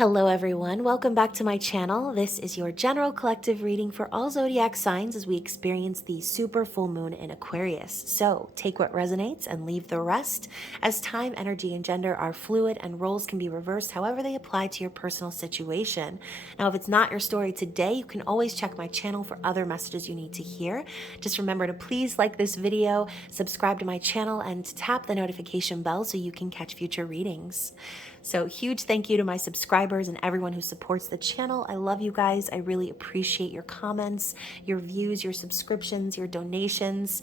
Hello everyone, welcome back to my channel. This is your general collective reading for all zodiac signs as we experience the super full moon in Aquarius. So take what resonates and leave the rest, as time, energy, and gender are fluid and roles can be reversed however they apply to your personal situation. Now, if it's not your story today, you can always check my channel for other messages you need to hear. Just remember to please like this video, subscribe to my channel, and tap the notification bell so you can catch future readings. So huge thank you to my subscribers and everyone who supports the channel. I love you guys. I really appreciate your comments, your views, your subscriptions, your donations.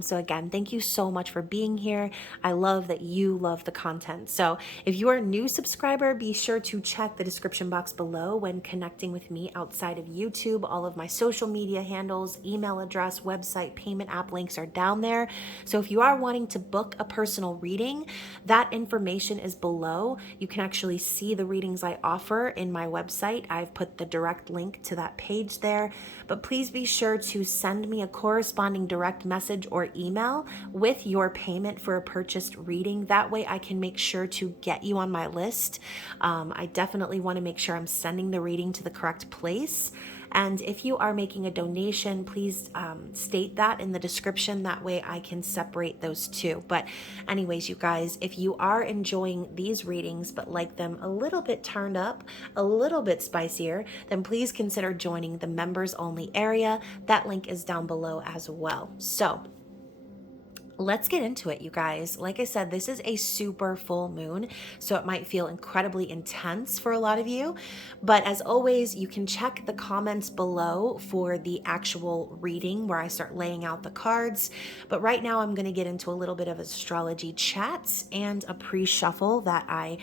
So again, thank you so much for being here. I love that you love the content. So if you are a new subscriber, be sure to check the description box below when connecting with me outside of YouTube. All of my social media handles, email address, website, payment app links are down there. So if you are wanting to book a personal reading, that information is below. You can actually see the readings I offer in my website. I've put the direct link to that page there, but please be sure to send me a corresponding direct message or email with your payment for a purchased reading. That way I can make sure to get you on my list. I definitely want to make sure I'm sending the reading to the correct place. And if you are making a donation, please state that in the description. That way I can separate those two. But anyways, you guys, if you are enjoying these readings but like them a little bit turned up, a little bit spicier, then please consider joining the members only area. That link is down below as well. So let's get into it, you guys. Like I said, this is a super full moon, so it might feel incredibly intense for a lot of you. But as always, you can check the comments below for the actual reading where I start laying out the cards. But right now, I'm going to get into a little bit of astrology chats and a pre-shuffle that I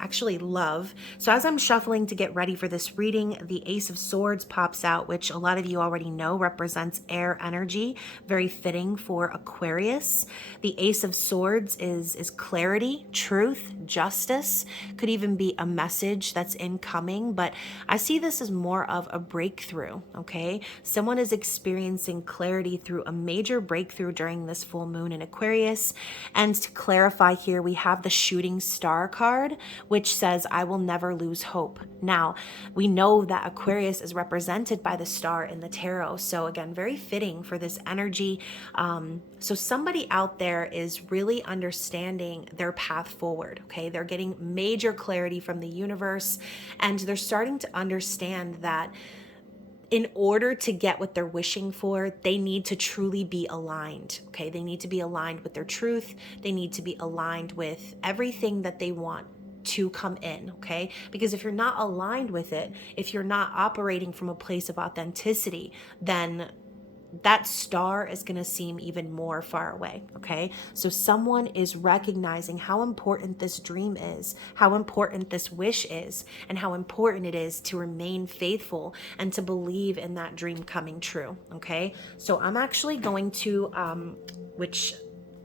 actually love. So as I'm shuffling to get ready for this reading, the Ace of Swords pops out, which a lot of you already know represents air energy, very fitting for Aquarius. The Ace of Swords is clarity, truth, justice, could even be a message that's incoming, but I see this as more of a breakthrough, okay? Someone is experiencing clarity through a major breakthrough during this full moon in Aquarius. And to clarify here, we have the Shooting Star card, which says, I will never lose hope. Now, we know that Aquarius is represented by the star in the tarot. So again, very fitting for this energy. So somebody out there is really understanding their path forward, okay? They're getting major clarity from the universe, and they're starting to understand that in order to get what they're wishing for, they need to truly be aligned, okay? They need to be aligned with their truth. They need to be aligned with everything that they want to come in, okay? Because if you're not aligned with it, if you're not operating from a place of authenticity, then that star is going to seem even more far away, okay? So someone is recognizing how important this dream is, how important this wish is, and how important it is to remain faithful and to believe in that dream coming true, okay? So I'm actually going to, which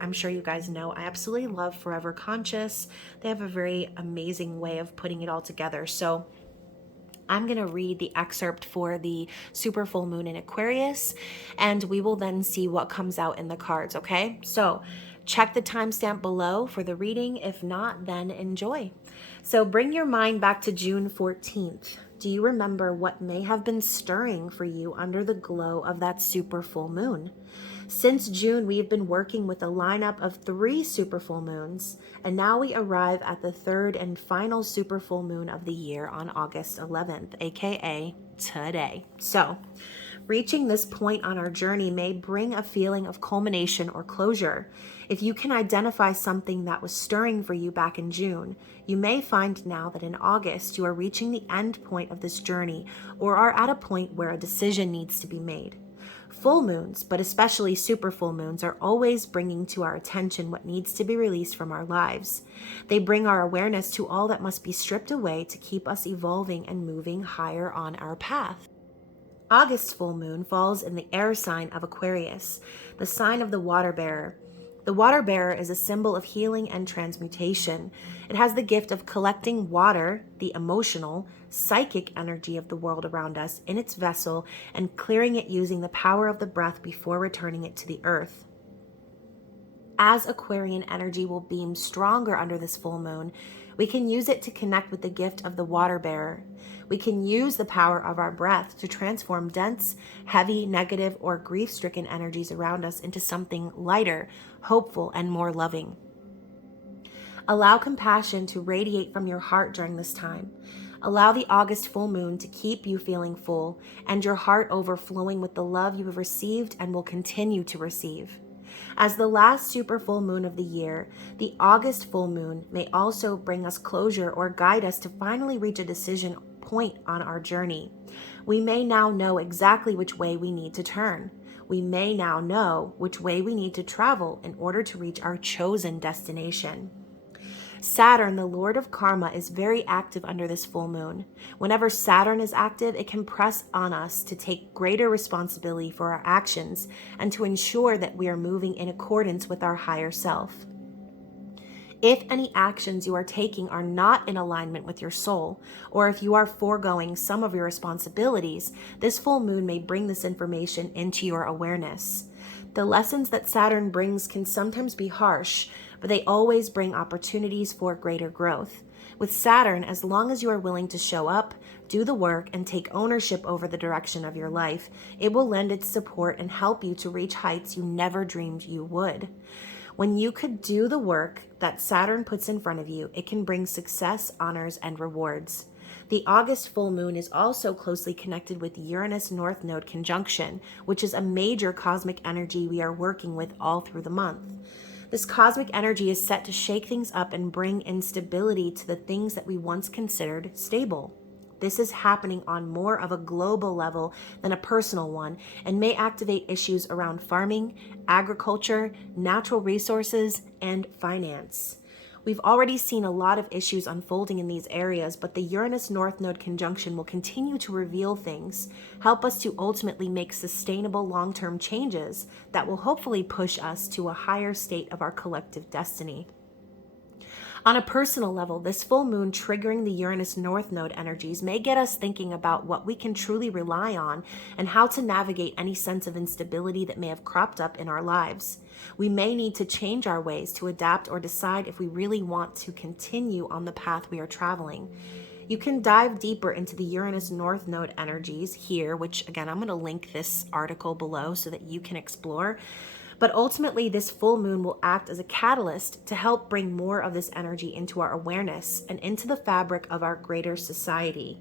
I'm sure you guys know, I absolutely love Forever Conscious. They have a very amazing way of putting it all together. So I'm going to read the excerpt for the super full moon in Aquarius, and we will then see what comes out in the cards, okay? So check the timestamp below for the reading. If not, then enjoy. So bring your mind back to June 14th. Do you remember what may have been stirring for you under the glow of that super full moon? Since June, we've been working with a lineup of 3 super full moons, and now we arrive at the 3rd and final super full moon of the year on August 11th, aka today. So, reaching this point on our journey may bring a feeling of culmination or closure. If you can identify something that was stirring for you back in June, you may find now that in August you are reaching the end point of this journey or are at a point where a decision needs to be made. Full moons, but especially super full moons, are always bringing to our attention what needs to be released from our lives. They bring our awareness to all that must be stripped away to keep us evolving and moving higher on our path. August full moon falls in the air sign of Aquarius, the sign of the water bearer. The water bearer is a symbol of healing and transmutation. It has the gift of collecting water, the emotional, psychic energy of the world around us, in its vessel and clearing it using the power of the breath before returning it to the earth. As Aquarian energy will beam stronger under this full moon, We can use it to connect with the gift of the water bearer. We can use the power of our breath to transform dense, heavy, negative, or grief-stricken energies around us into something lighter, hopeful, and more loving. Allow compassion to radiate from your heart during this time. Allow the August full moon to keep you feeling full and your heart overflowing with the love you have received and will continue to receive. As the last super full moon of the year, the August full moon may also bring us closure or guide us to finally reach a decision point on our journey. We may now know exactly which way we need to turn. We may now know which way we need to travel in order to reach our chosen destination. Saturn, the Lord of Karma, is very active under this full moon. Whenever Saturn is active, it can press on us to take greater responsibility for our actions and to ensure that we are moving in accordance with our higher self. If any actions you are taking are not in alignment with your soul, or if you are foregoing some of your responsibilities, this full moon may bring this information into your awareness. The lessons that Saturn brings can sometimes be harsh, but they always bring opportunities for greater growth. With Saturn, as long as you are willing to show up, do the work, and take ownership over the direction of your life, it will lend its support and help you to reach heights you never dreamed you would. When you could do the work that Saturn puts in front of you, it can bring success, honors, and rewards. The August full moon is also closely connected with Uranus North Node conjunction, which is a major cosmic energy we are working with all through the month. This cosmic energy is set to shake things up and bring instability to the things that we once considered stable. This is happening on more of a global level than a personal one and may activate issues around farming, agriculture, natural resources, and finance. We've already seen a lot of issues unfolding in these areas, but the Uranus North Node conjunction will continue to reveal things, help us to ultimately make sustainable long-term changes that will hopefully push us to a higher state of our collective destiny. On a personal level, this full moon triggering the Uranus North Node energies may get us thinking about what we can truly rely on and how to navigate any sense of instability that may have cropped up in our lives. We may need to change our ways to adapt or decide if we really want to continue on the path we are traveling. You can dive deeper into the Uranus North Node energies here, which again, I'm going to link this article below so that you can explore. But ultimately, this full moon will act as a catalyst to help bring more of this energy into our awareness and into the fabric of our greater society.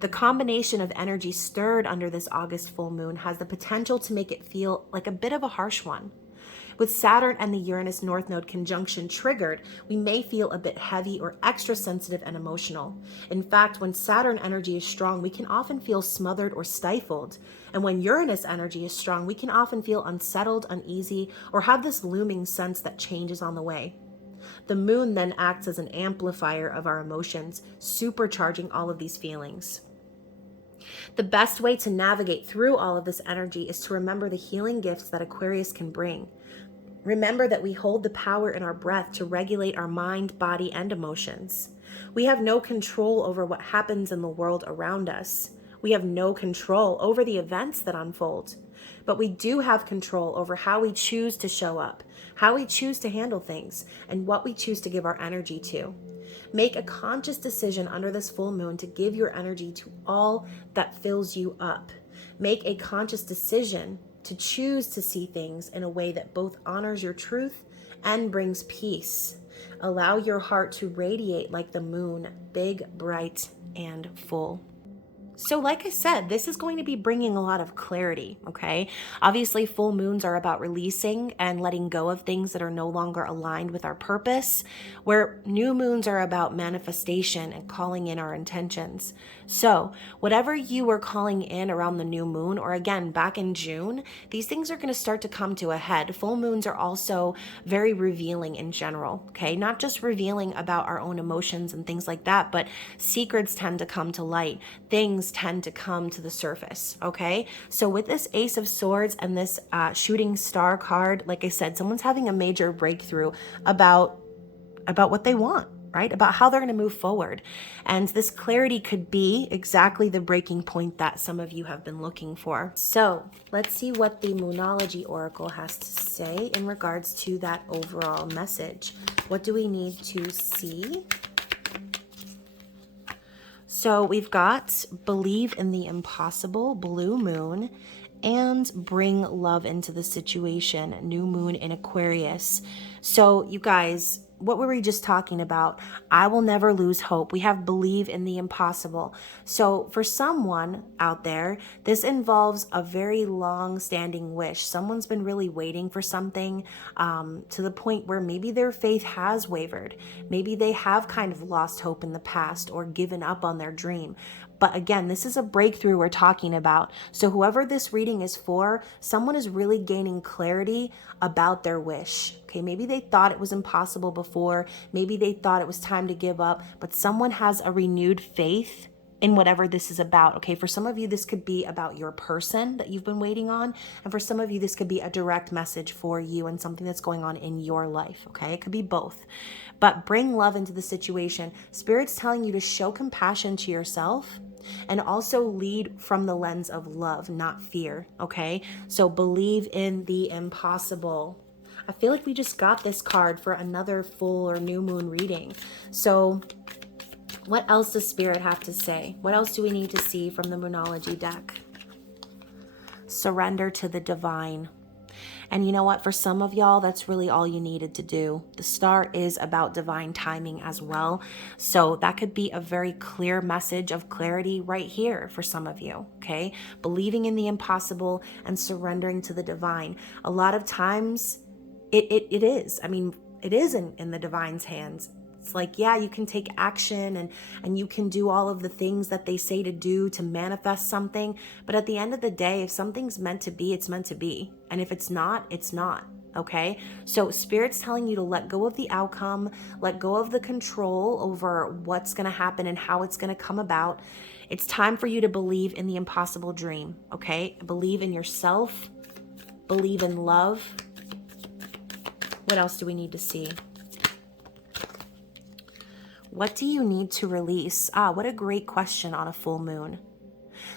The combination of energy stirred under this August full moon has the potential to make it feel like a bit of a harsh one. With Saturn and the Uranus North Node conjunction triggered, we may feel a bit heavy or extra sensitive and emotional. In fact, when Saturn energy is strong, we can often feel smothered or stifled. And when Uranus energy is strong, we can often feel unsettled, uneasy, or have this looming sense that change is on the way. The moon then acts as an amplifier of our emotions, supercharging all of these feelings. The best way to navigate through all of this energy is to remember the healing gifts that Aquarius can bring. Remember that we hold the power in our breath to regulate our mind, body, and emotions. We have no control over what happens in the world around us. We have no control over the events that unfold. But we do have control over how we choose to show up, how we choose to handle things, and what we choose to give our energy to. Make a conscious decision under this full moon to give your energy to all that fills you up. Make a conscious decision to choose to see things in a way that both honors your truth and brings peace. Allow your heart to radiate like the moon, big, bright, and full. So like I said, this is going to be bringing a lot of clarity, okay? Obviously, full moons are about releasing and letting go of things that are no longer aligned with our purpose, where new moons are about manifestation and calling in our intentions. So whatever you were calling in around the new moon, or again, back in June, these things are going to start to come to a head. Full moons are also very revealing in general, okay? Not just revealing about our own emotions and things like that, but secrets tend to come to light. Things tend to come to the surface, okay? So with this Ace of Swords and this Shooting Star card, like I said, someone's having a major breakthrough about what they want, right? About how they're going to move forward. And this clarity could be exactly the breaking point that some of you have been looking for. So let's see what the Moonology Oracle has to say in regards to that overall message. What do we need to see So we've got believe in the impossible, blue moon, and bring love into the situation, new moon in Aquarius. So you guys, what were we just talking about? I will never lose hope. We have believe in the impossible. So for someone out there, this involves a very long standing wish. Someone's been really waiting for something to the point where maybe their faith has wavered. Maybe they have kind of lost hope in the past or given up on their dream. But again, this is a breakthrough we're talking about. So whoever this reading is for, someone is really gaining clarity about their wish. Okay, maybe they thought it was impossible before. Maybe they thought it was time to give up, but someone has a renewed faith in whatever this is about. Okay, for some of you, this could be about your person that you've been waiting on. And for some of you, this could be a direct message for you and something that's going on in your life. Okay, it could be both. But bring love into the situation. Spirit's telling you to show compassion to yourself and also lead from the lens of love, not fear. Okay, so believe in the impossible. I feel like we just got this card for another full or new moon reading. So what else does Spirit have to say? What else do we need to see from the Moonology deck? Surrender to the divine. And you know what? For some of y'all, that's really all you needed to do. The star is about divine timing as well. So that could be a very clear message of clarity right here for some of you, okay? Believing in the impossible and surrendering to the divine. A lot of times it is. I mean, it is in the divine's hands. It's like, yeah, you can take action and you can do all of the things that they say to do to manifest something. But at the end of the day, if something's meant to be, it's meant to be. And if it's not, it's not. Okay? So Spirit's telling you to let go of the outcome, let go of the control over what's going to happen and how it's going to come about. It's time for you to believe in the impossible dream. Okay? Believe in yourself. Believe in love. What else do we need to see? What do you need to release? What a great question on a full moon.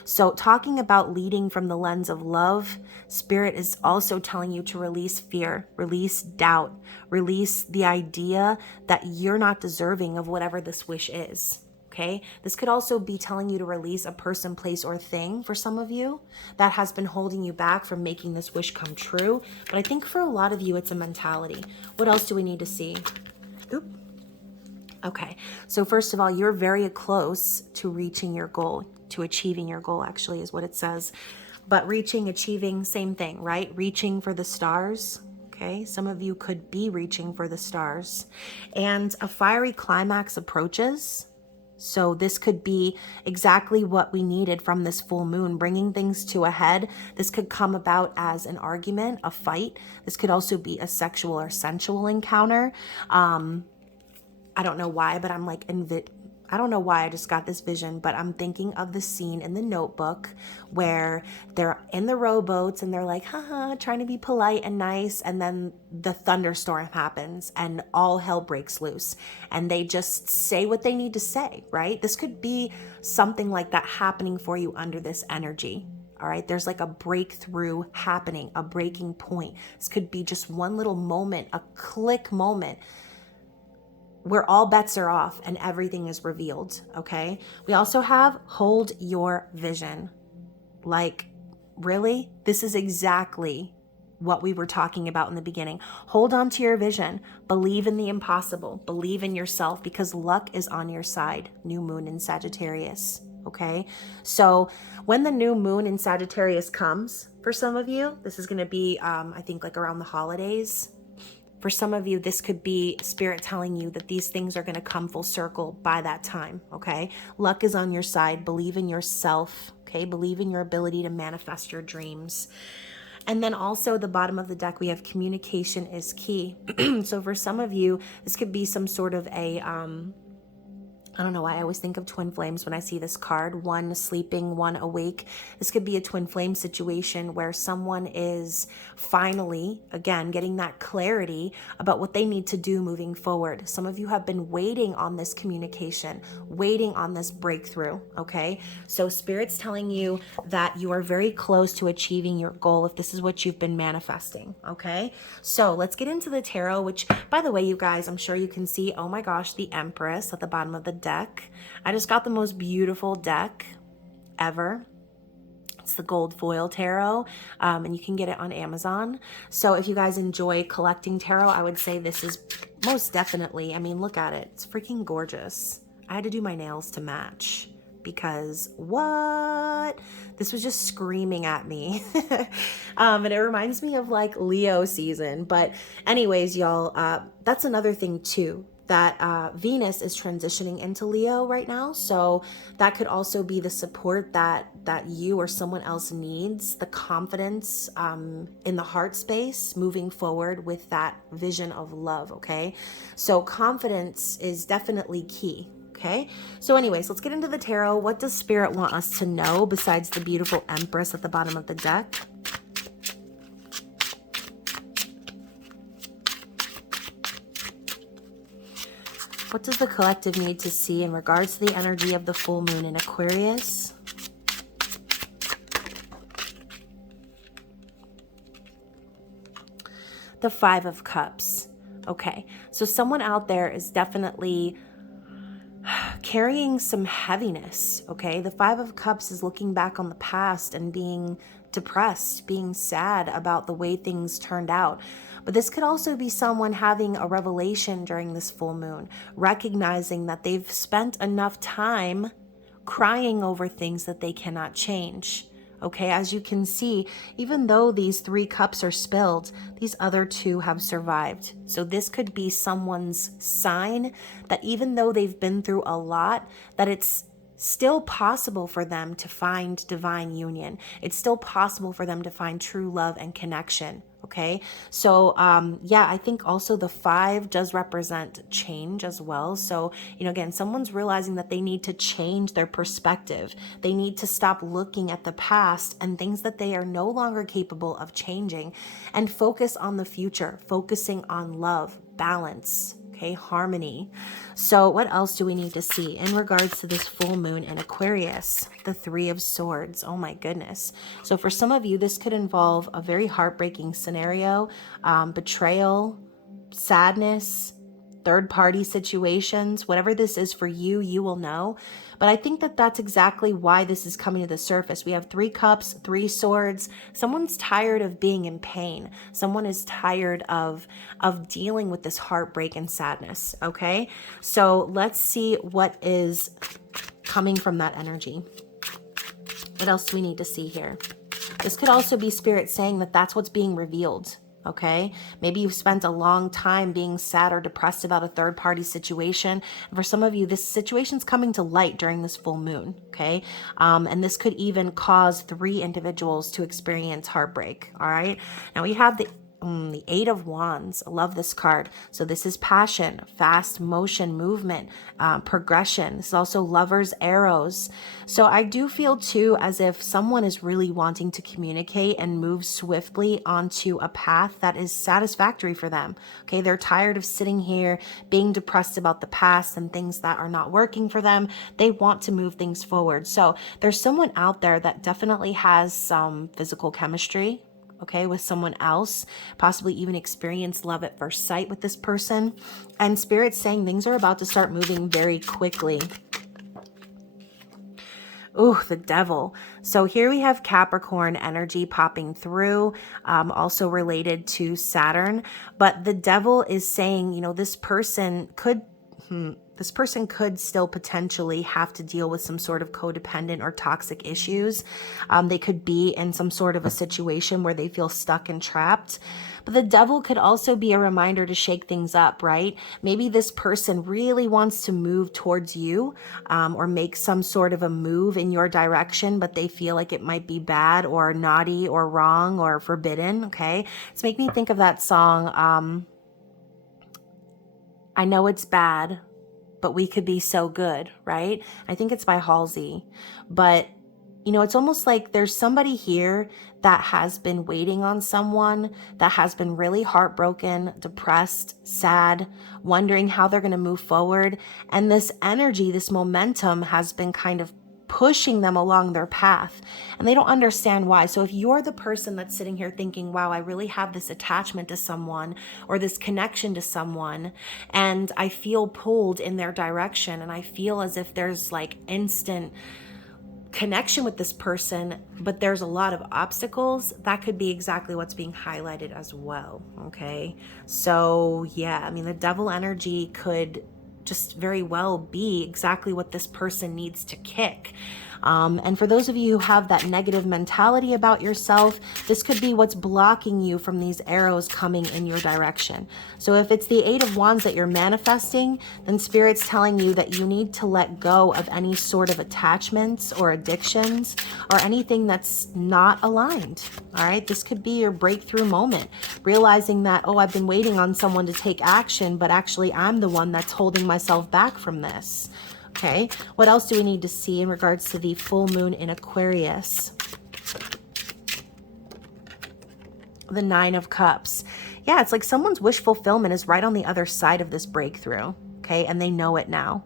So talking about leading from the lens of love, Spirit is also telling you to release fear, release doubt, release the idea that you're not deserving of whatever this wish is. Okay, this could also be telling you to release a person, place, or thing for some of you that has been holding you back from making this wish come true. But I think for a lot of you, it's a mentality. What else do we need to see? Oop. Okay, so first of all, you're very close to reaching your goal, to achieving your goal, actually, is what it says. But reaching, achieving, same thing, right? Reaching for the stars. Okay, some of you could be reaching for the stars. And a fiery climax approaches. So this could be exactly what we needed from this full moon, bringing things to a head. This could come about as an argument, a fight. This could also be a sexual or sensual encounter. I don't know why, but I'm like, I don't know why I just got this vision, but I'm thinking of the scene in The Notebook where they're in the rowboats and they're like, haha, trying to be polite and nice. And then the thunderstorm happens and all hell breaks loose and they just say what they need to say, right? This could be something like that happening for you under this energy. All right, there's like a breakthrough happening, a breaking point. This could be just one little moment, a click moment, where all bets are off and everything is revealed, okay? We also have hold your vision. Like, really? This is exactly what we were talking about in the beginning. Hold on to your vision. Believe in the impossible. Believe in yourself because luck is on your side. New moon in Sagittarius, okay? So when the new moon in Sagittarius comes, for some of you, this is going to be, I think, like around the holidays. For some of you, this could be Spirit telling you that these things are going to come full circle by that time, okay? Luck is on your side. Believe in yourself, okay? Believe in your ability to manifest your dreams. And then also the bottom of the deck, we have communication is key. So for some of you, this could be some sort of a, I don't know why I always think of twin flames when I see this card, one sleeping, one awake. This could be a twin flame situation where someone is finally, again, getting that clarity about what they need to do moving forward. Some of you have been waiting on this communication, waiting on this breakthrough, okay? So Spirit's telling you that you are very close to achieving your goal if this is what you've been manifesting, okay? So let's get into the tarot, which, by the way, you guys, I'm sure you can see, oh my gosh, the Empress at the bottom of the deck. I just got the most beautiful deck ever. It's the gold foil tarot, and you can get it on Amazon. So if you guys enjoy collecting tarot, I would say this is most definitely, I mean, look at it. It's freaking gorgeous. I had to do my nails to match because what? This was just screaming at me. And it reminds me of like Leo season. But anyways, y'all, that's another thing too, that Venus is transitioning into Leo right now. So that could also be the support that you or someone else needs, the confidence in the heart space moving forward with that vision of love, okay? So confidence is definitely key. Okay, so anyways, let's get into the tarot. What does Spirit want us to know besides the beautiful Empress at the bottom of the deck? What does the collective need to see in regards to the energy of the full moon in Aquarius? The Five of Cups. Okay, so someone out there is definitely carrying some heaviness, okay? The Five of Cups is looking back on the past and being depressed, being sad about the way things turned out. But this could also be someone having a revelation during this full moon, recognizing that they've spent enough time crying over things that they cannot change. Okay, as you can see, even though these 3 cups are spilled, these other 2 have survived. So this could be someone's sign that even though they've been through a lot, that it's still possible for them to find divine union. It's still possible for them to find true love and connection. Okay, so yeah, I think also the 5 does represent change as well. So, you know, again, someone's realizing that they need to change their perspective. They need to stop looking at the past and things that they are no longer capable of changing and focus on the future, focusing on love, balance, okay, harmony. So what else do we need to see in regards to this full moon in Aquarius? The 3 of Swords. Oh my goodness. So for some of you, this could involve a very heartbreaking scenario, betrayal, sadness, third-party situations. Whatever this is for you, you will know. But I think that that's exactly why this is coming to the surface. We have 3 cups, 3 swords. Someone's tired of being in pain. Someone is tired of dealing with this heartbreak and sadness, okay? So let's see what is coming from that energy. What else do we need to see here? This could also be Spirit saying that that's what's being revealed. Okay, maybe you've spent a long time being sad or depressed about a third-party situation. And for some of you, this situation's coming to light during this full moon. Okay, and this could even cause 3 individuals to experience heartbreak. All right, now we have the 8 of Wands. I love this card. So this is passion, fast motion, movement, progression. This is also Lover's arrows. So I do feel too as if someone is really wanting to communicate and move swiftly onto a path that is satisfactory for them. Okay, they're tired of sitting here being depressed about the past and things that are not working for them. They want to move things forward. So there's someone out there that definitely has some physical chemistry, okay, with someone else, possibly even experience love at first sight with this person. And Spirit's saying things are about to start moving very quickly. Ooh, the Devil. So here we have Capricorn energy popping through, also related to Saturn. But the Devil is saying, you know, this person could still potentially have to deal with some sort of codependent or toxic issues. They could be in some sort of a situation where they feel stuck and trapped. But the Devil could also be a reminder to shake things up, right? Maybe this person really wants to move towards you, or make some sort of a move in your direction, but they feel like it might be bad or naughty or wrong or forbidden, okay? It's making me think of that song, I know it's bad, but we could be so good, right? I think it's by Halsey. But, you know, it's almost like there's somebody here that has been waiting on someone, that has been really heartbroken, depressed, sad, wondering how they're going to move forward. And this energy, this momentum has been kind of pushing them along their path, and they don't understand why. So if you're the person that's sitting here thinking, wow, I really have this attachment to someone or this connection to someone, and I feel pulled in their direction, and I feel as if there's like instant connection with this person, but there's a lot of obstacles, that could be exactly what's being highlighted as well. Okay, so yeah, I mean, the devil energy could just very well be exactly what this person needs to kick. And for those of you who have that negative mentality about yourself, this could be what's blocking you from these arrows coming in your direction. So if it's the Eight of Wands that you're manifesting, then Spirit's telling you that you need to let go of any sort of attachments or addictions or anything that's not aligned. All right, this could be your breakthrough moment, realizing that, oh, I've been waiting on someone to take action, but actually I'm the one that's holding myself back from this. Okay, what else do we need to see in regards to the full moon in Aquarius? The Nine of Cups. Yeah, it's like someone's wish fulfillment is right on the other side of this breakthrough, okay? And they know it now.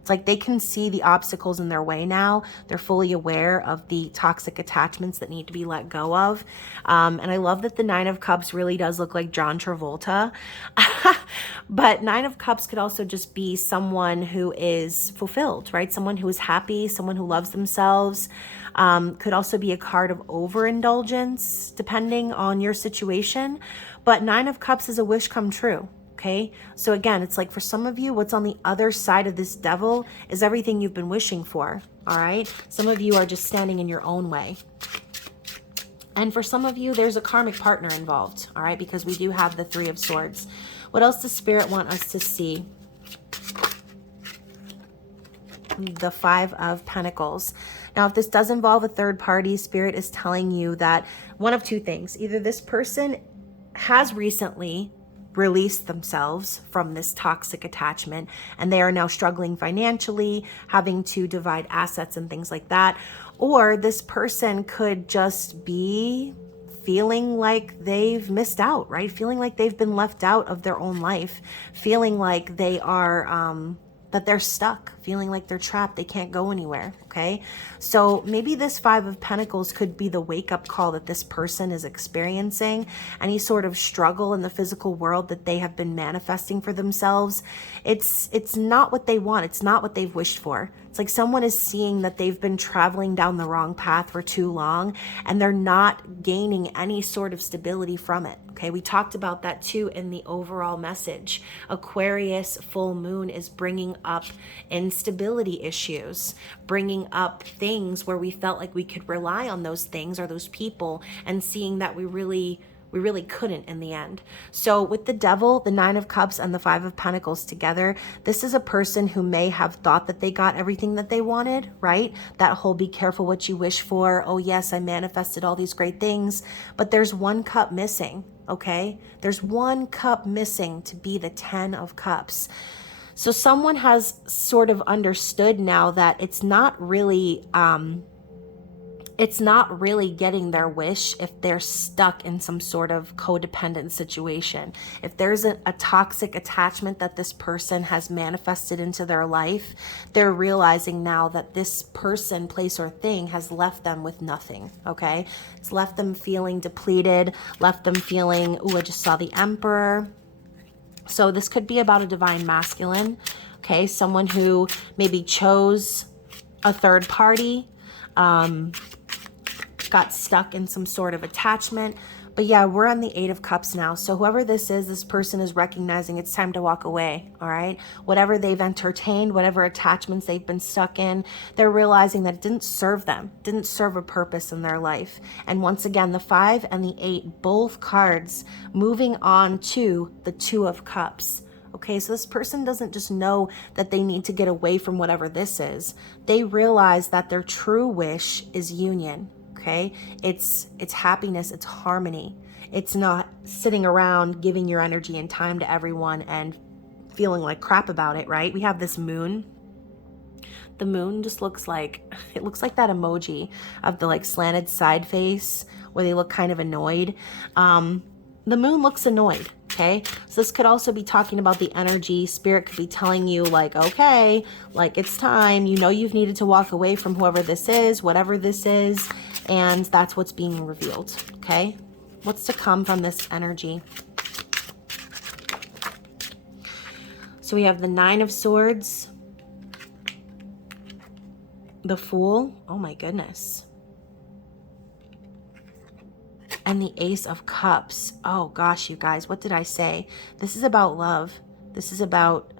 It's like they can see the obstacles in their way now. They're fully aware of the toxic attachments that need to be let go of. And I love that the Nine of Cups really does look like John Travolta. But Nine of Cups could also just be someone who is fulfilled, right? Someone who is happy, someone who loves themselves. Could also be a card of overindulgence, depending on your situation. But Nine of Cups is a wish come true. Okay, so again, it's like for some of you, what's on the other side of this devil is everything you've been wishing for. All right, some of you are just standing in your own way. And for some of you, there's a karmic partner involved. All right, because we do have the Three of Swords. What else does Spirit want us to see? The Five of Pentacles. Now, if this does involve a third party, Spirit is telling you that one of two things. Either this person has recently released themselves from this toxic attachment and they are now struggling financially, having to divide assets and things like that. Or this person could just be feeling like they've missed out, right? Feeling like they've been left out of their own life, feeling like they are, that they're stuck, feeling like they're trapped, they can't go anywhere, okay? So maybe this Five of Pentacles could be the wake-up call that this person is experiencing, any sort of struggle in the physical world that they have been manifesting for themselves. It's not what they want, it's not what they've wished for. It's like someone is seeing that they've been traveling down the wrong path for too long and they're not gaining any sort of stability from it. Okay, we talked about that too in the overall message. Aquarius full moon is bringing up instability issues, bringing up things where we felt like we could rely on those things or those people, and seeing that we really couldn't in the end. So with the devil, the Nine of Cups, and the Five of Pentacles together, this is a person who may have thought that they got everything that they wanted, right? That whole be careful what you wish for. Oh yes, I manifested all these great things, but there's one cup missing, okay? There's one cup missing to be the 10 of Cups. So someone has sort of understood now that it's not really getting their wish if they're stuck in some sort of codependent situation. If there's a toxic attachment that this person has manifested into their life, they're realizing now that this person, place, or thing has left them with nothing, okay? It's left them feeling depleted, left them feeling, ooh, I just saw the Emperor. So this could be about a divine masculine, okay? Someone who maybe chose a third party, got stuck in some sort of attachment. But yeah, we're on the Eight of Cups now. So whoever this is, this person is recognizing it's time to walk away, all right? Whatever they've entertained, whatever attachments they've been stuck in, they're realizing that it didn't serve them, didn't serve a purpose in their life. And once again, the 5 and the 8, both cards moving on to the 2 of Cups. Okay, so this person doesn't just know that they need to get away from whatever this is. They realize that their true wish is union. Okay, it's happiness, it's harmony. It's not sitting around giving your energy and time to everyone and feeling like crap about it, right? We have this moon. The moon just looks like, it looks like that emoji of the like slanted side face where they look kind of annoyed. The moon looks annoyed, Okay, so this could also be talking about the energy. Spirit could be telling you like, okay, like it's time. You know you've needed to walk away from whoever this is, whatever this is, and that's what's being revealed. Okay, what's to come from this energy? So we have the Nine of Swords, the Fool. Oh my goodness. And the Ace of Cups. Oh gosh, you guys, what did I say? This is about love. This is about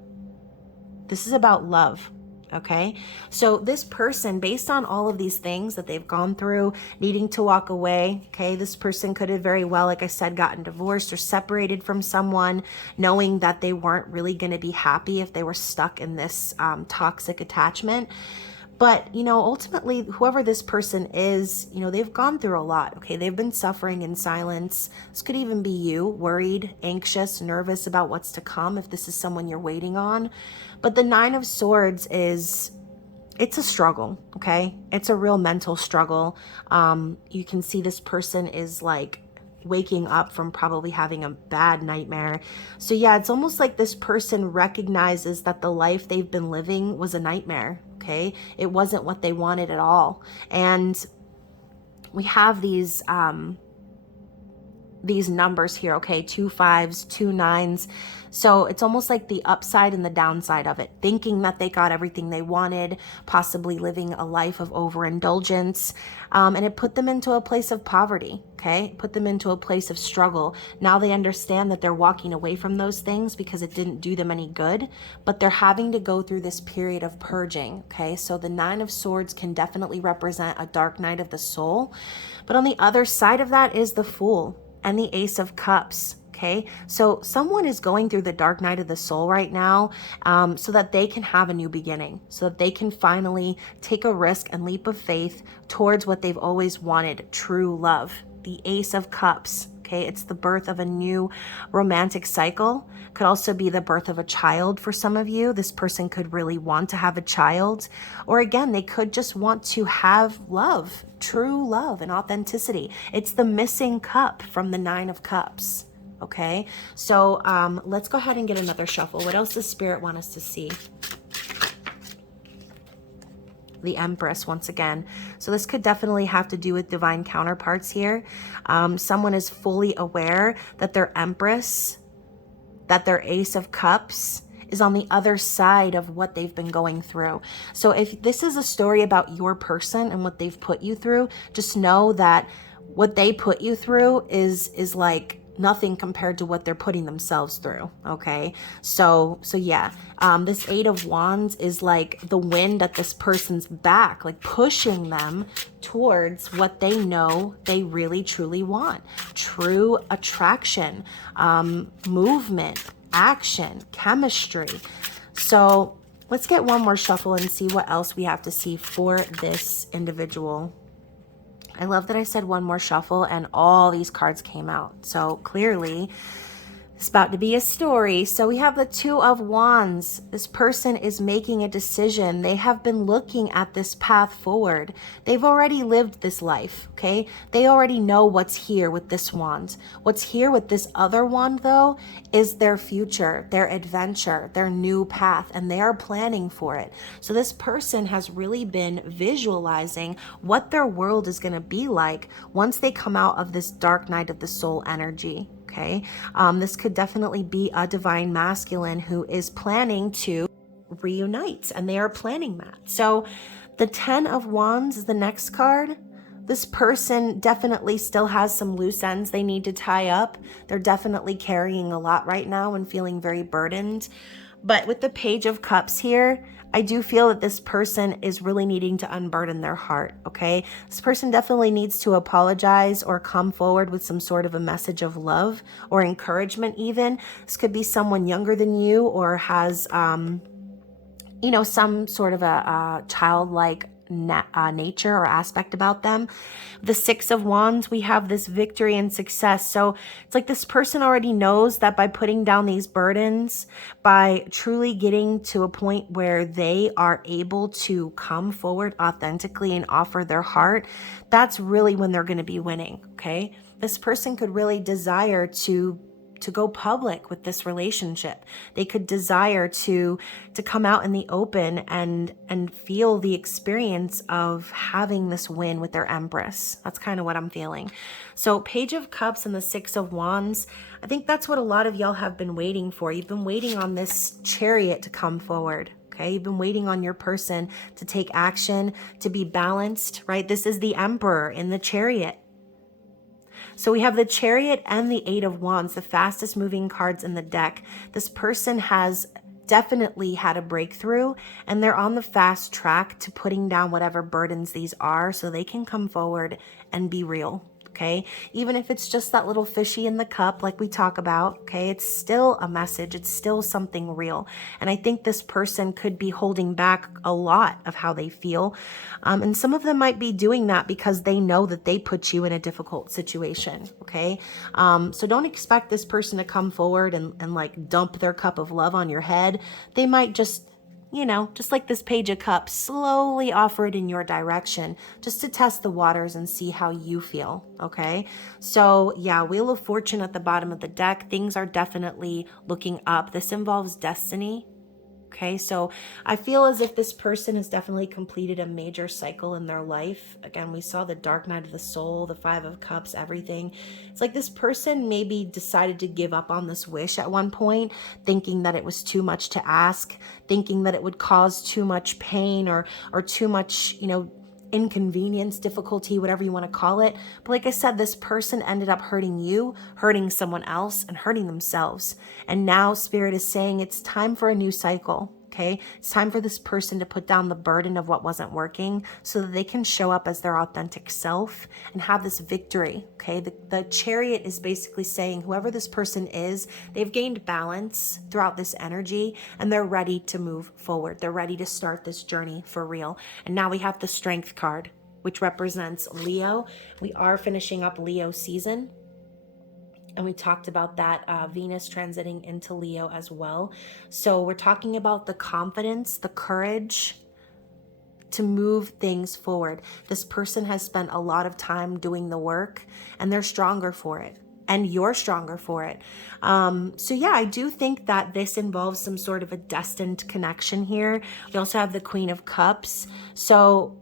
love. Okay, so this person, based on all of these things that they've gone through, needing to walk away, okay, this person could have very well, like I said, gotten divorced or separated from someone, knowing that they weren't really going to be happy if they were stuck in this toxic attachment. But, you know, ultimately, whoever this person is, you know, they've gone through a lot, okay? They've been suffering in silence. This could even be you, worried, anxious, nervous about what's to come if this is someone you're waiting on. But the Nine of Swords is, it's a struggle, okay? It's a real mental struggle. You can see this person is like waking up from probably having a bad nightmare. So yeah, it's almost like this person recognizes that the life they've been living was a nightmare. Okay, it wasn't what they wanted at all. And we have these numbers here, okay, 2 5s, 2 9s. So it's almost like the upside and the downside of it, thinking that they got everything they wanted, possibly living a life of overindulgence, and it put them into a place of poverty, okay? Put them into a place of struggle. Now they understand that they're walking away from those things because it didn't do them any good, but they're having to go through this period of purging, okay? So the Nine of Swords can definitely represent a dark night of the soul, but on the other side of that is the Fool and the Ace of Cups. Okay, so someone is going through the dark night of the soul right now, so that they can have a new beginning, so that they can finally take a risk and leap of faith towards what they've always wanted, true love. The Ace of Cups. Okay, it's the birth of a new romantic cycle. Could also be the birth of a child for some of you. This person could really want to have a child. Or again, they could just want to have love, true love and authenticity. It's the missing cup from the Nine of Cups. Okay, so let's go ahead and get another shuffle. What else does Spirit want us to see? The Empress once again. So this could definitely have to do with divine counterparts here. Someone is fully aware that their Empress, that their Ace of Cups is on the other side of what they've been going through. So if this is a story about your person and what they've put you through, just know that what they put you through is like nothing compared to what they're putting themselves through. Okay, so yeah, this Eight of Wands is like the wind at this person's back, like pushing them towards what they know they really truly want. True attraction, movement, action, chemistry. So let's get one more shuffle and see what else we have to see for this individual. I love that I said one more shuffle and all these cards came out. So clearly it's about to be a story. So we have the Two of Wands. This person is making a decision. They have been looking at this path forward. They've already lived this life, okay? They already know what's here with this wand. What's here with this other wand, though, is their future, their adventure, their new path, and they are planning for it. So this person has really been visualizing what their world is going to be like once they come out of this dark night of the soul energy. Okay, this could definitely be a divine masculine who is planning to reunite, and they are planning that. So the 10 of Wands is the next card. This person definitely still has some loose ends they need to tie up. They're definitely carrying a lot right now and feeling very burdened. But with the Page of Cups here, I do feel that this person is really needing to unburden their heart, okay? This person definitely needs to apologize or come forward with some sort of a message of love or encouragement even. This could be someone younger than you or has, you know, some sort of a childlike nature or aspect about them. The Six of Wands, we have this victory and success. So it's like this person already knows that by putting down these burdens, by truly getting to a point where they are able to come forward authentically and offer their heart, that's really when they're going to be winning, okay? This person could really desire to go public with this relationship. They could desire to come out in the open and feel the experience of having this win with their Empress. That's kind of what I'm feeling. So Page of Cups and the Six of Wands, I think that's what a lot of y'all have been waiting for. You've been waiting on this Chariot to come forward. Okay, you've been waiting on your person to take action, to be balanced, right? This is the Emperor in the Chariot. So we have the Chariot and the Eight of Wands, the fastest moving cards in the deck. This person has definitely had a breakthrough, and they're on the fast track to putting down whatever burdens these are so they can come forward and be real. Okay, even if it's just that little fishy in the cup like we talk about, okay, it's still a message, it's still something real. And I think this person could be holding back a lot of how they feel. And some of them might be doing that because they know that they put you in a difficult situation, okay? So don't expect this person to come forward and like dump their cup of love on your head. They might just, you know, just like this Page of Cups, slowly offer it in your direction just to test the waters and see how you feel, okay? So yeah, Wheel of Fortune at the bottom of the deck. Things are definitely looking up. This involves destiny. Okay, so I feel as if this person has definitely completed a major cycle in their life. Again, we saw the Dark Night of the Soul, the Five of Cups, everything. It's like this person maybe decided to give up on this wish at one point, thinking that it was too much to ask, thinking that it would cause too much pain or too much, you know, inconvenience, difficulty, whatever you want to call it. But like I said, this person ended up hurting you, hurting someone else, and hurting themselves. And now Spirit is saying it's time for a new cycle. Okay, it's time for this person to put down the burden of what wasn't working so that they can show up as their authentic self and have this victory. Okay, the Chariot is basically saying whoever this person is, they've gained balance throughout this energy and they're ready to move forward. They're ready to start this journey for real. And now we have the Strength card, which represents Leo. We are finishing up Leo season. And we talked about that Venus transiting into Leo as well. So we're talking about the confidence, the courage to move things forward. This person has spent a lot of time doing the work and they're stronger for it. And you're stronger for it. So yeah, I do think that this involves some sort of a destined connection here. We also have the Queen of Cups. So,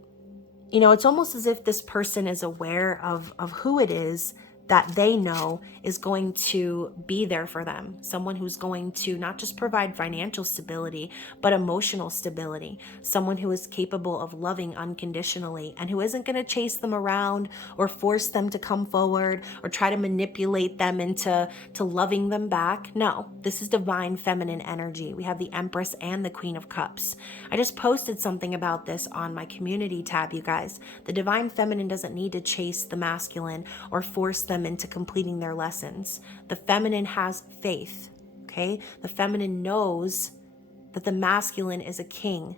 you know, it's almost as if this person is aware of who it is that they know is going to be there for them. Someone who's going to not just provide financial stability, but emotional stability. Someone who is capable of loving unconditionally and who isn't going to chase them around or force them to come forward or try to manipulate them into loving them back. No, this is divine feminine energy. We have the Empress and the Queen of Cups. I just posted something about this on my community tab, you guys. The divine feminine doesn't need to chase the masculine or force them into completing their lessons. The feminine has faith, okay? The feminine knows that the masculine is a king.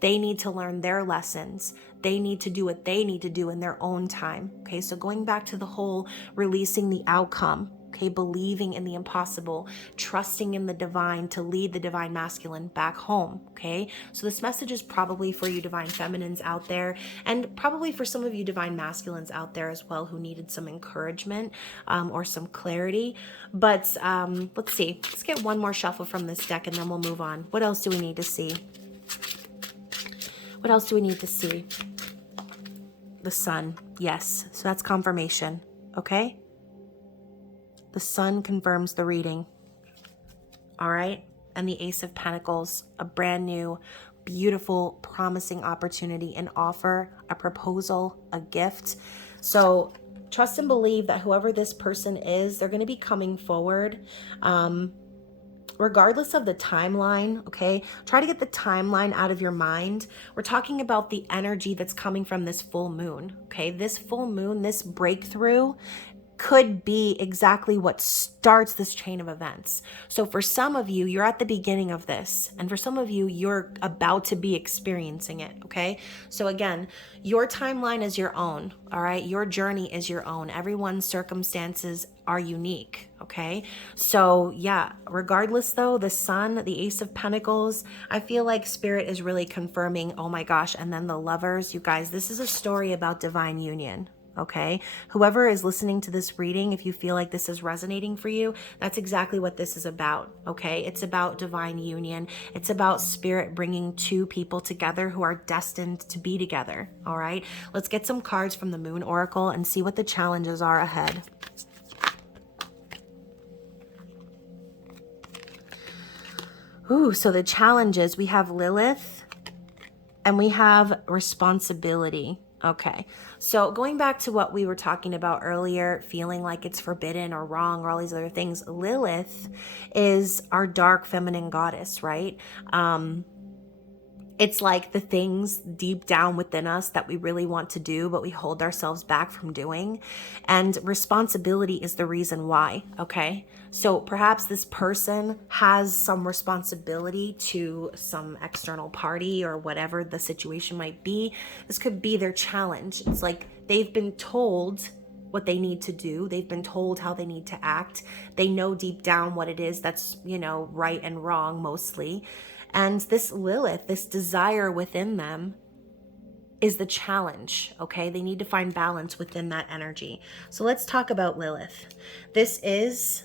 They need to learn their lessons. They need to do what they need to do in their own time, okay? So going back to the whole releasing the outcome, okay, believing in the impossible, trusting in the divine to lead the divine masculine back home, okay? So this message is probably for you divine feminines out there, and probably for some of you divine masculines out there as well who needed some encouragement or some clarity. But let's see. Let's get one more shuffle from this deck and then we'll move on. What else do we need to see? What else do we need to see? The Sun. Yes. So that's confirmation, okay? The Sun confirms the reading. All right. And the Ace of Pentacles, a brand new, beautiful, promising opportunity, an offer, a proposal, a gift. So trust and believe that whoever this person is, they're going to be coming forward. Regardless of the timeline, okay? Try to get the timeline out of your mind. We're talking about the energy that's coming from this full moon, okay? This full moon, this breakthrough could be exactly what starts this chain of events. So for some of you, you're at the beginning of this. And for some of you, you're about to be experiencing it, okay? So again, your timeline is your own, all right? Your journey is your own. Everyone's circumstances are unique, okay? So yeah, regardless though, the Sun, the Ace of Pentacles, I feel like Spirit is really confirming, oh my gosh, and then the Lovers, you guys, this is a story about divine union. okay? Whoever is listening to this reading, if you feel like this is resonating for you, that's exactly what this is about, okay? It's about divine union. It's about spirit bringing two people together who are destined to be together, all right? Let's get some cards from the Moon Oracle and see what the challenges are ahead. Ooh, so the challenges, we have Lilith and we have responsibility. Okay, so going back to what we were talking about earlier, feeling like it's forbidden or wrong or all these other things, Lilith is our dark feminine goddess, right? It's like the things deep down within us that we really want to do, but we hold ourselves back from doing. And responsibility is the reason why, okay? So perhaps this person has some responsibility to some external party or whatever the situation might be. This could be their challenge. It's like they've been told what they need to do. They've been told how they need to act. They know deep down what it is that's, right and wrong mostly. And this Lilith, this desire within them is the challenge, okay? They need to find balance within that energy. So let's talk about Lilith. This is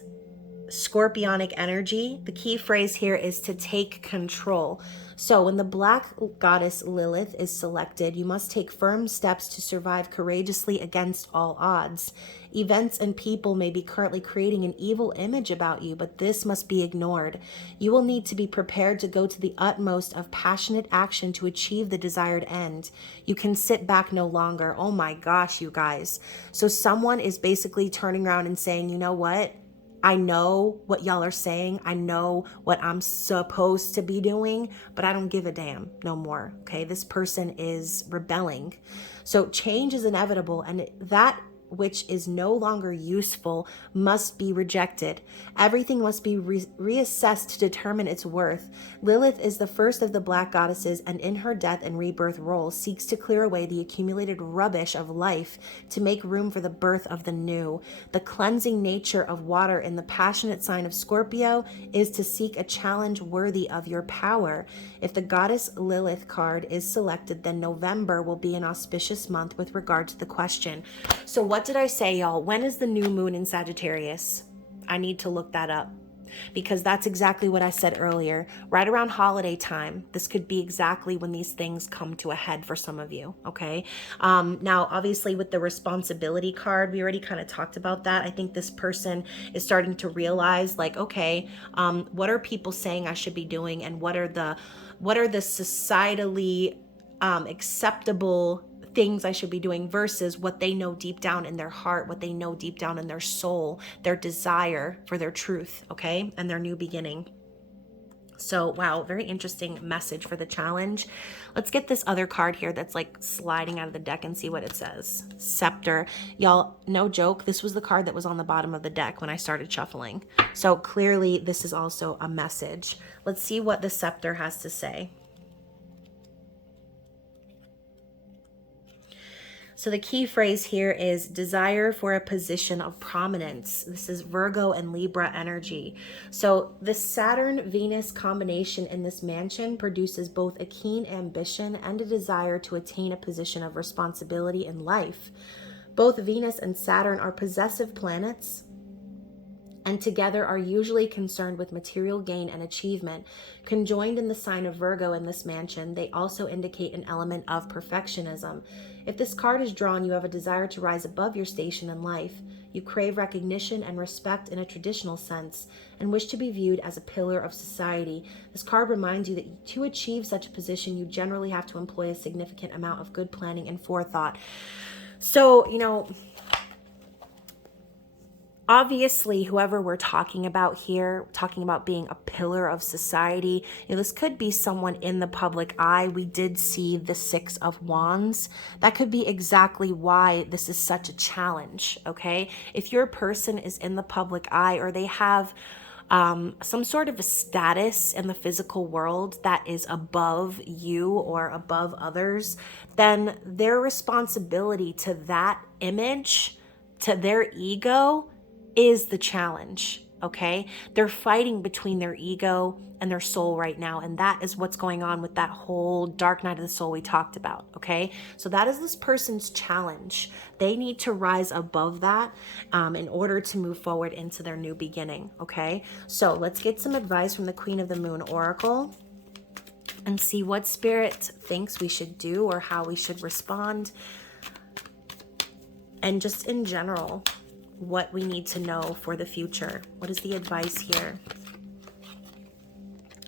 scorpionic energy. The key phrase here is to take control. So when the black goddess Lilith is selected, you must take firm steps to survive courageously against all odds. Events and people may be currently creating an evil image about you, but this must be ignored. You will need to be prepared to go to the utmost of passionate action to achieve the desired end. You can sit back no longer. Oh my gosh, you guys. So someone is basically turning around and saying, you know what? I know what y'all are saying. I know what I'm supposed to be doing, but I don't give a damn no more. Okay, this person is rebelling. So change is inevitable, and that which is no longer useful must be rejected. Everything must be reassessed to determine its worth. Lilith is the first of the black goddesses, and in her death and rebirth role seeks to clear away the accumulated rubbish of life to make room for the birth of the new. The cleansing nature of water in the passionate sign of Scorpio is to seek a challenge worthy of your power. If the goddess Lilith card is selected, then November will be an auspicious month with regard to the question. So what did I say, y'all? When is the new moon in Sagittarius? I need to look that up because that's exactly what I said earlier. Right around holiday time, this could be exactly when these things come to a head for some of you, okay? Now, obviously with the responsibility card, we already kind of talked about that. I think this person is starting to realize like, okay, what are people saying I should be doing, and what are the societally acceptable things I should be doing versus what they know deep down in their heart, what they know deep down in their soul, their desire for their truth, okay, and their new beginning. So, wow, very interesting message for the challenge. Let's get this other card here that's like sliding out of the deck and see what it says. Scepter. Y'all, no joke, this was the card that was on the bottom of the deck when I started shuffling. So clearly this is also a message. Let's see what the scepter has to say. So the key phrase here is desire for a position of prominence. This is Virgo and Libra energy. So the Saturn-Venus combination in this mansion produces both a keen ambition and a desire to attain a position of responsibility in life. Both Venus and Saturn are possessive planets, and together are usually concerned with material gain and achievement. Conjoined in the sign of Virgo in this mansion, they also indicate an element of perfectionism. If this card is drawn, you have a desire to rise above your station in life. You crave recognition and respect in a traditional sense, and wish to be viewed as a pillar of society. This card reminds you that to achieve such a position, you generally have to employ a significant amount of good planning and forethought. So, obviously, whoever we're talking about here, talking about being a pillar of society, this could be someone in the public eye. We did see the Six of Wands. That could be exactly why this is such a challenge, okay? If your person is in the public eye, or they have some sort of a status in the physical world that is above you or above others, then their responsibility to that image, to their ego, is the challenge, okay? They're fighting between their ego and their soul right now, and that is what's going on with that whole dark night of the soul we talked about, okay? So that is this person's challenge. They need to rise above that in order to move forward into their new beginning, okay? So let's get some advice from the Queen of the Moon Oracle and see what Spirit thinks we should do or how we should respond. And just in general, what we need to know for the future. What is the advice here?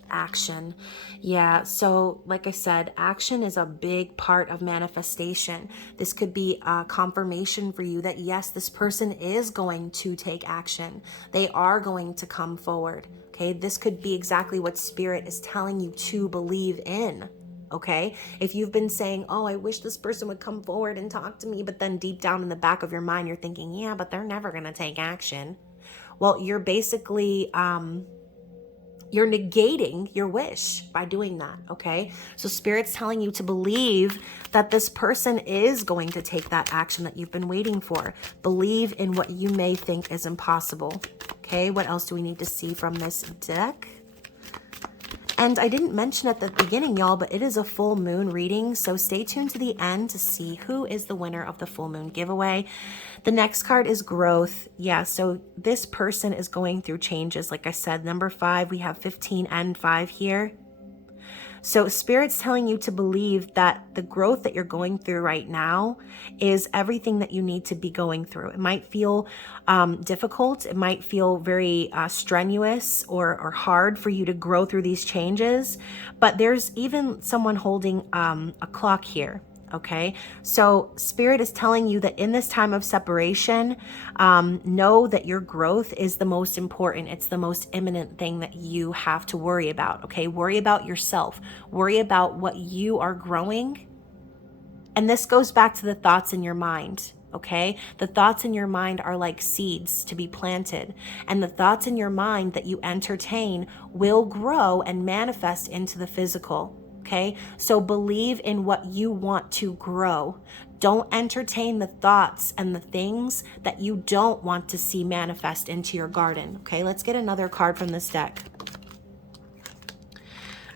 Action. Yeah, so like I said, action is a big part of manifestation. This could be a confirmation for you that yes, this person is going to take action. They are going to come forward. Okay, this could be exactly what Spirit is telling you to believe in. Okay, if you've been saying, oh, I wish this person would come forward and talk to me, but then deep down in the back of your mind, you're thinking, yeah, but they're never going to take action. Well, you're basically, you're negating your wish by doing that, okay? So Spirit's telling you to believe that this person is going to take that action that you've been waiting for. Believe in what you may think is impossible, okay? What else do we need to see from this deck? And I didn't mention at the beginning, y'all, but it is a full moon reading, so stay tuned to the end to see who is the winner of the full moon giveaway. The next card is growth. Yeah, so this person is going through changes. Like I said, number 5, we have 15 and 5 here. So Spirit's telling you to believe that the growth that you're going through right now is everything that you need to be going through. It might feel difficult. It might feel very strenuous or hard for you to grow through these changes. But there's even someone holding a clock here. Okay, so Spirit is telling you that in this time of separation, know that your growth is the most important. It's the most imminent thing that you have to worry about. Okay, worry about yourself. Worry about what you are growing. And this goes back to the thoughts in your mind. Okay, the thoughts in your mind are like seeds to be planted, and the thoughts in your mind that you entertain will grow and manifest into the physical. Okay, so believe in what you want to grow. Don't entertain the thoughts and the things that you don't want to see manifest into your garden. Okay, let's get another card from this deck.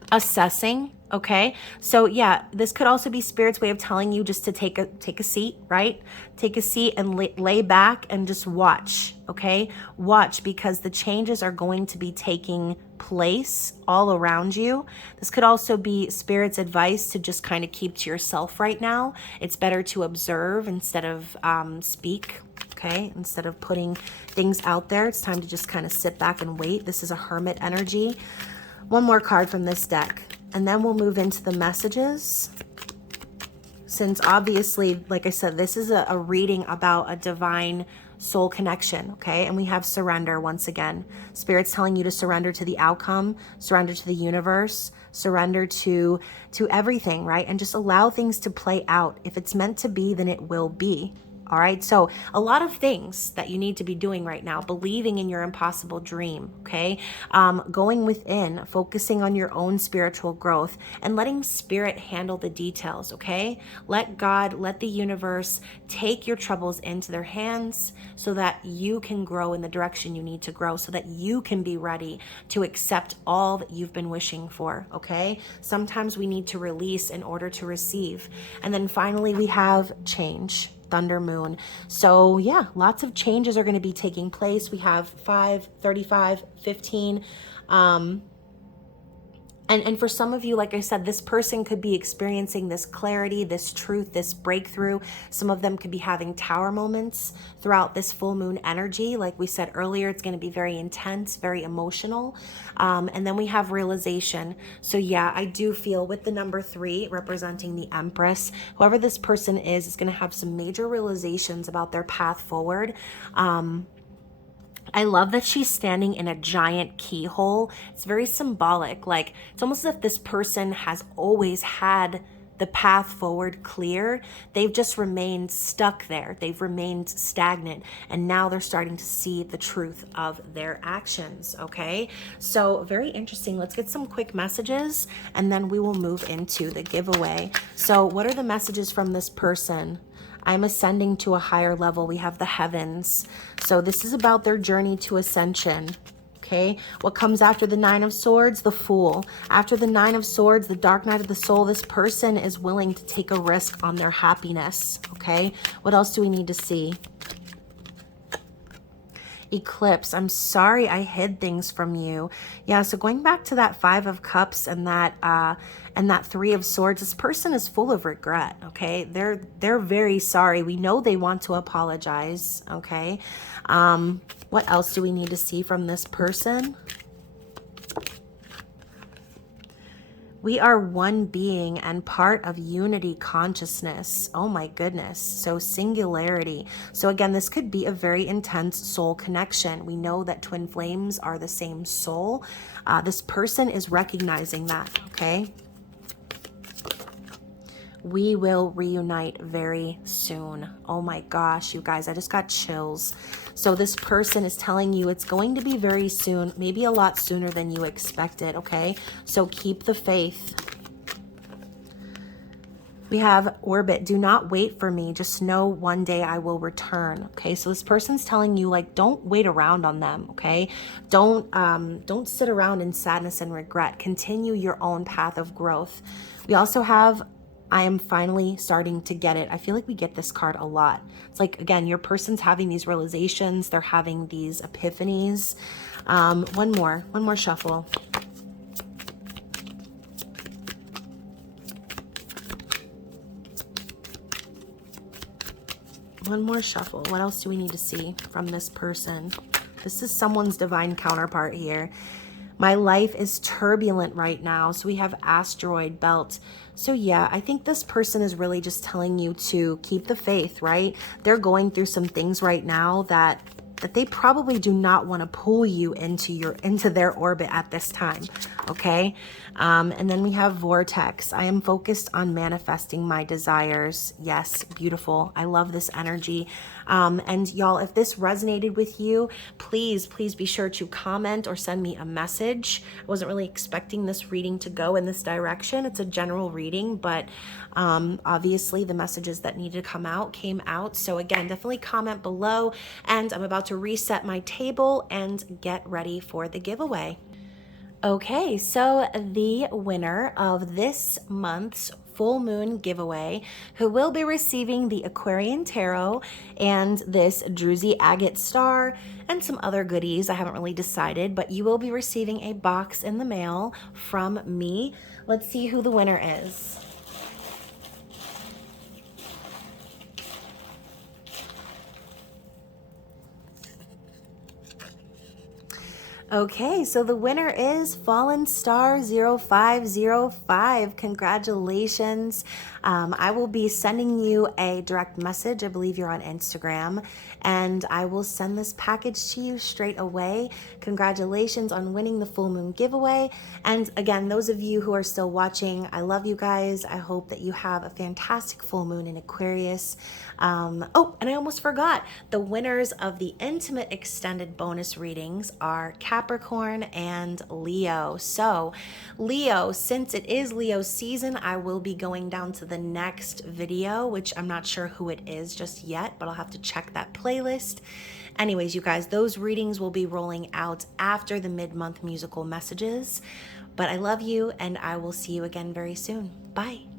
Assessing. Okay, so yeah, this could also be Spirit's way of telling you just to take a seat, right? Take a seat and lay back and just watch. Okay, watch, because the changes are going to be taking place all around you. This could also be Spirit's advice to just kind of keep to yourself right now. It's better to observe instead of speak. Okay, instead of putting things out there, it's time to just kind of sit back and wait. This is a hermit energy. One more card from this deck, and then we'll move into the messages. Since obviously, like I said, this is a reading about a divine soul connection, okay? And we have surrender once again. Spirit's telling you to surrender to the outcome, surrender to the universe, surrender to everything, right? And just allow things to play out. If it's meant to be, then it will be. All right, so a lot of things that you need to be doing right now, believing in your impossible dream, okay? Going within, focusing on your own spiritual growth, and letting Spirit handle the details, okay? Let God, let the universe take your troubles into their hands so that you can grow in the direction you need to grow, so that you can be ready to accept all that you've been wishing for, okay? Sometimes we need to release in order to receive. And then finally, we have change. Thunder moon. So yeah, lots of changes are going to be taking place. We have 5, 35, 15. And for some of you, like I said, this person could be experiencing this clarity, this truth, this breakthrough. Some of them could be having tower moments throughout this full moon energy. Like we said earlier, it's going to be very intense, very emotional. And then we have realization. So yeah, I do feel with the number 3 representing the Empress, whoever this person is going to have some major realizations about their path forward. I love that she's standing in a giant keyhole. It's very symbolic. Like, it's almost as if this person has always had the path forward clear. They've just remained stuck there. They've remained stagnant. And now they're starting to see the truth of their actions, okay? So very interesting. Let's get some quick messages and then we will move into the giveaway. So what are the messages from this person? I'm ascending to a higher level. We have the heavens. So this is about their journey to ascension. Okay, what comes after the Nine of Swords? The Fool. After the Nine of Swords, the Dark Night of the Soul, this person is willing to take a risk on their happiness. Okay, what else do we need to see? Eclipse. I'm sorry I hid things from you. Yeah, so going back to that Five of Cups and that Three of Swords, this person is full of regret, okay? They're very sorry. We know they want to apologize, okay? What else do we need to see from this person? We are one being and part of unity consciousness. Oh my goodness. So singularity. So again, this could be a very intense soul connection. We know that twin flames are the same soul. This person is recognizing that, okay? We will reunite very soon. Oh my gosh, you guys, I just got chills. So this person is telling you it's going to be very soon, maybe a lot sooner than you expected, okay? So keep the faith. We have orbit. Do not wait for me. Just know one day I will return. Okay, so this person's telling you, like, don't wait around on them. Okay, don't sit around in sadness and regret. Continue your own path of growth. We also have, I am finally starting to get it. I feel like we get this card a lot. It's like, again, your person's having these realizations. They're having these epiphanies. One more shuffle. One more shuffle. What else do we need to see from this person? This is someone's divine counterpart here. My life is turbulent right now. So we have asteroid belt. So yeah, I think this person is really just telling you to keep the faith, right? They're going through some things right now that they probably do not want to pull you into their orbit at this time, okay? And then we have vortex. I am focused on manifesting my desires. Yes, beautiful. I love this energy. And y'all, if this resonated with you, please be sure to comment or send me a message. I wasn't really expecting this reading to go in this direction. It's a general reading, but obviously the messages that needed to come out came out. So again, definitely comment below, and I'm about to reset my table and get ready for the giveaway. Okay, so the winner of this month's full moon giveaway, who will be receiving the Aquarian Tarot and this Druzy Agate Star and some other goodies, I haven't really decided, but you will be receiving a box in the mail from me. Let's see who the winner is. Okay, so the winner is Fallen Star 0505. Congratulations. I will be sending you a direct message. I believe you're on Instagram, and I will send this package to you straight away. Congratulations on winning the full moon giveaway. And again, those of you who are still watching, I love you guys. I hope that you have a fantastic full moon in Aquarius. Oh, and I almost forgot. The winners of the intimate extended bonus readings are Capricorn and Leo. So Leo, since it is Leo season, I will be going down to the next video, which I'm not sure who it is just yet, but I'll have to check that playlist. Anyways, you guys, those readings will be rolling out after the mid-month musical messages. But I love you, and I will see you again very soon. Bye.